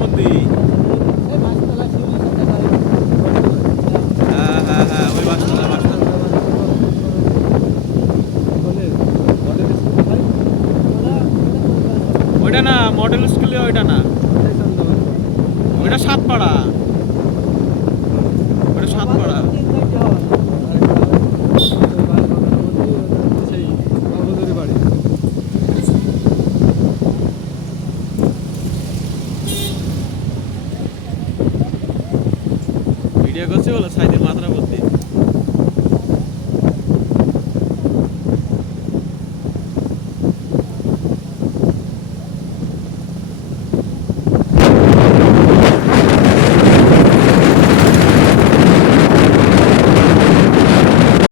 গাছের হ্যাঁ, হ্যাঁ, হ্যাঁ, ওইটা না মডেল স্কুলে ওইটা না। ওইটা সাতপাড়া। ভিডিও করছি বলো সাইদের মাত্রা করতে